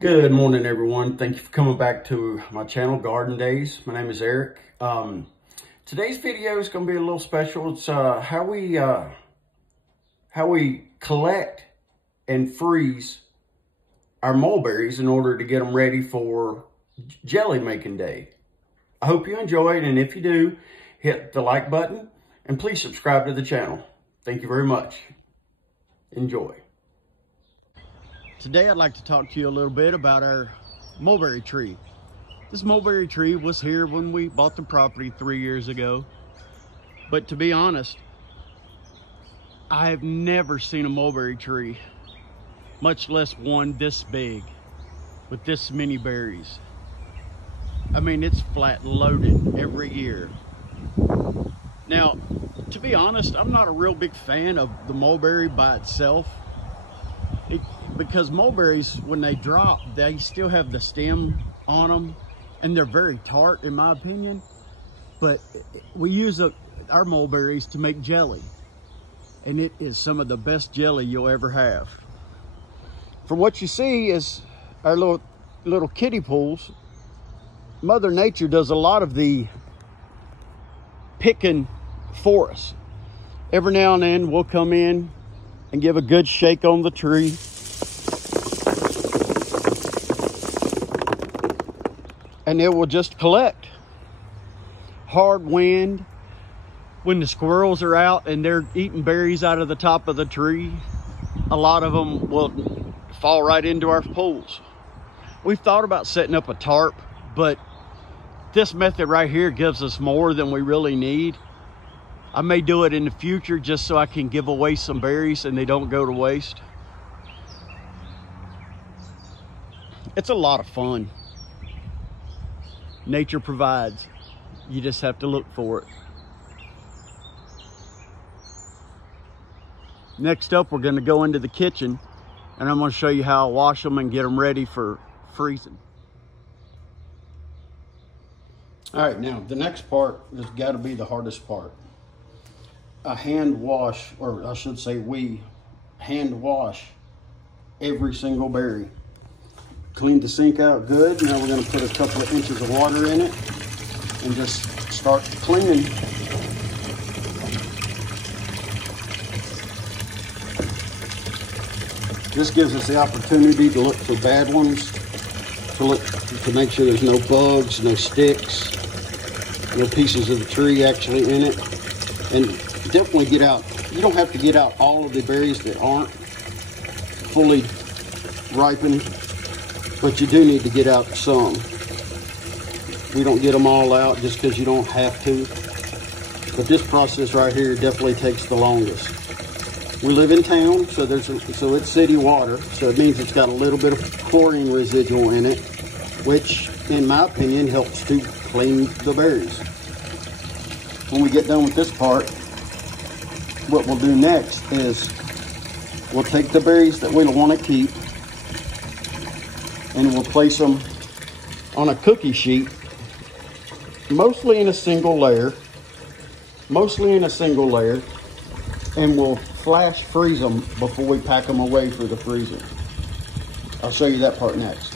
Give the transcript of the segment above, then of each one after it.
Good morning, everyone. Thank you for coming back to my channel, Garden Days. My name is Eric. Today's video is going to be a little special. It's how we collect and freeze our mulberries in order to get them ready for jelly making day. I hope you enjoy it, and if you do, hit the like button and please subscribe to the channel. Thank you very much. Enjoy. Today I'd like to talk to you a little bit about our mulberry tree. This mulberry tree was here when we bought the property 3 years ago. But to be honest, I have never seen a mulberry tree, much less one this big, with this many berries. I mean, it's flat loaded every year. Now, to be honest, I'm not a real big fan of the mulberry by itself. Because mulberries, when they drop, they still have the stem on them, and they're very tart in my opinion. But we use our mulberries to make jelly, and it is some of the best jelly you'll ever have. From what you see is our little kiddie pools. Mother Nature does a lot of the picking for us. Every now and then we'll come in and give a good shake on the tree. And it will just collect. Hard wind, when the squirrels are out and they're eating berries out of the top of the tree, a lot of them will fall right into our pools. We've thought about setting up a tarp, but this method right here gives us more than we really need. I may do it in the future just so I can give away some berries and they don't go to waste. It's a lot of fun. Nature provides. You just have to look for it. Next up, we're going to go into the kitchen and I'm going to show you how I wash them and get them ready for freezing. All right, now the next part has got to be the hardest part. A hand wash, or I should say we hand wash every single berry. Clean the sink out good. Now we're going to put a couple of inches of water in it and just start cleaning. This gives us the opportunity to look for bad ones, to make sure there's no bugs, no sticks, no pieces of the tree actually in it. And definitely get out, you don't have to get out all of the berries that aren't fully ripened, but you do need to get out some. We don't get them all out just because you don't have to. But this process right here definitely takes the longest. We live in town, so it's city water, so it means it's got a little bit of chlorine residual in it, which in my opinion helps to clean the berries. When we get done with this part, what we'll do next is we'll take the berries that we want to keep and we'll place them on a cookie sheet, mostly in a single layer, and we'll flash freeze them before we pack them away for the freezer. I'll show you that part next.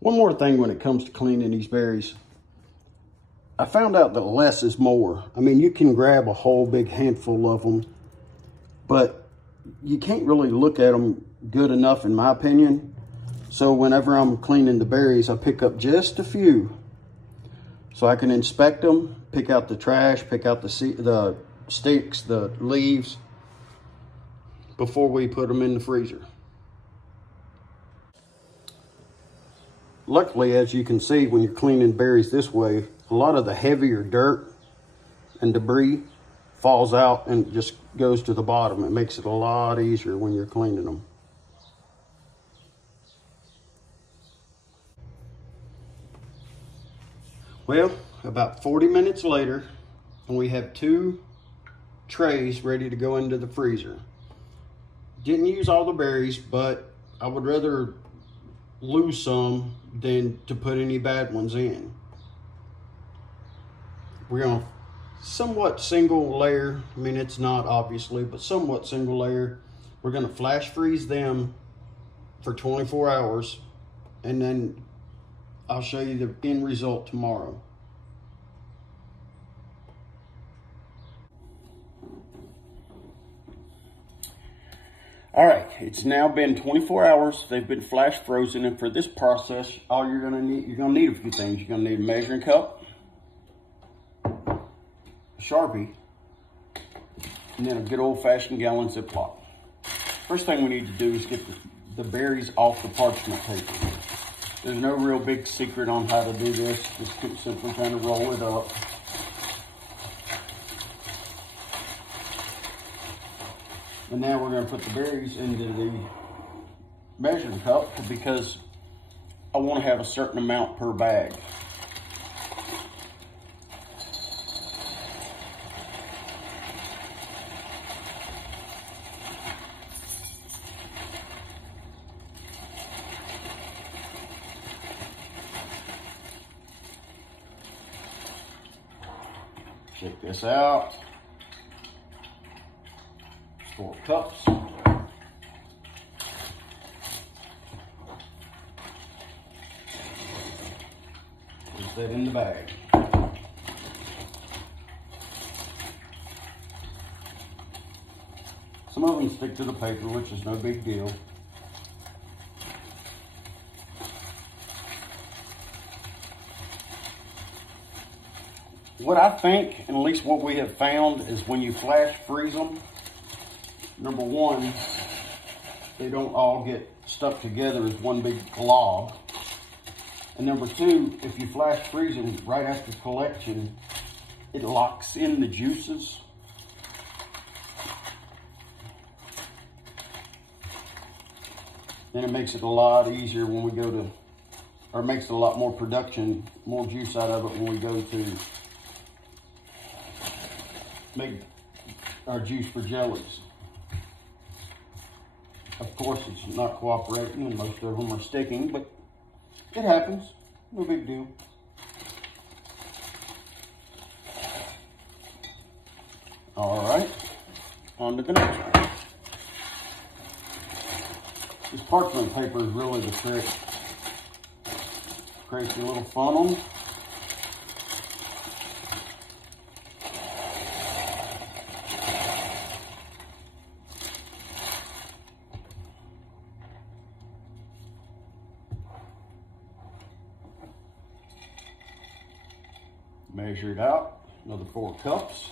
One more thing when it comes to cleaning these berries. I found out that less is more. I mean, you can grab a whole big handful of them, but you can't really look at them good enough in my opinion. So whenever I'm cleaning the berries, I pick up just a few so I can inspect them, pick out the trash, pick out the sticks, the leaves, before we put them in the freezer. Luckily, as you can see, when you're cleaning berries this way, a lot of the heavier dirt and debris falls out and just goes to the bottom. It makes it a lot easier when you're cleaning them. Well, about 40 minutes later, and we have 2 trays ready to go into the freezer. Didn't use all the berries, but I would rather lose some than to put any bad ones in. We're going to somewhat single layer. I mean, it's not obviously, but somewhat single layer. We're going to flash freeze them for 24 hours, and then I'll show you the end result tomorrow. All right, it's now been 24 hours. They've been flash frozen, and for this process, all you're gonna need a few things. You're gonna need a measuring cup, a Sharpie, and then a good old-fashioned gallon Ziploc. First thing we need to do is get the berries off the parchment paper. There's no real big secret on how to do this. Just simply kind of roll it up. And now we're going to put the berries into the measuring cup because I want to have a certain amount per bag. Shake this out. 4 cups. Put that in the bag. Some of them stick to the paper, which is no big deal. What I think, and at least what we have found, is when you flash freeze them, number one, they don't all get stuck together as one big glob. And number two, if you flash freeze them right after collection, it locks in the juices. Then it makes it a lot easier when we go to, or makes it a lot more production, more juice out of it when we go to make our juice for jellies. Of course, it's not cooperating, and most of them are sticking, but it happens. No big deal. All right, on to the next one. This parchment paper is really the trick. Creates a little funnel. Measure it out, another 4 cups.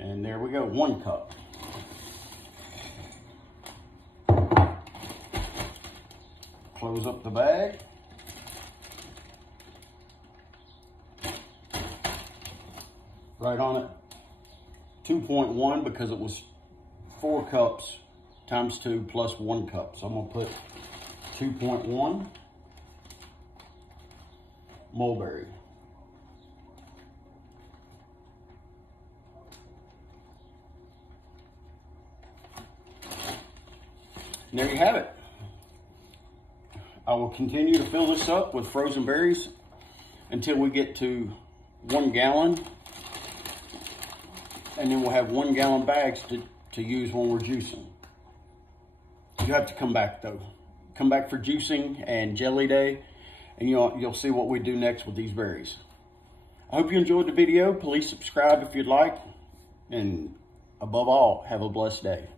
And there we go, 1 cup. Close up the bag. Right on it, 2.1, because it was 4 cups times 2 plus 1 cup. So I'm gonna put 2.1 mulberry. And there you have it. I will continue to fill this up with frozen berries until we get to 1 gallon. And then we'll have 1 gallon bags to use when we're juicing. You have to come back though. Come back for juicing and jelly day, and you'll see what we do next with these berries. I hope you enjoyed the video. Please subscribe if you'd like. And above all, have a blessed day.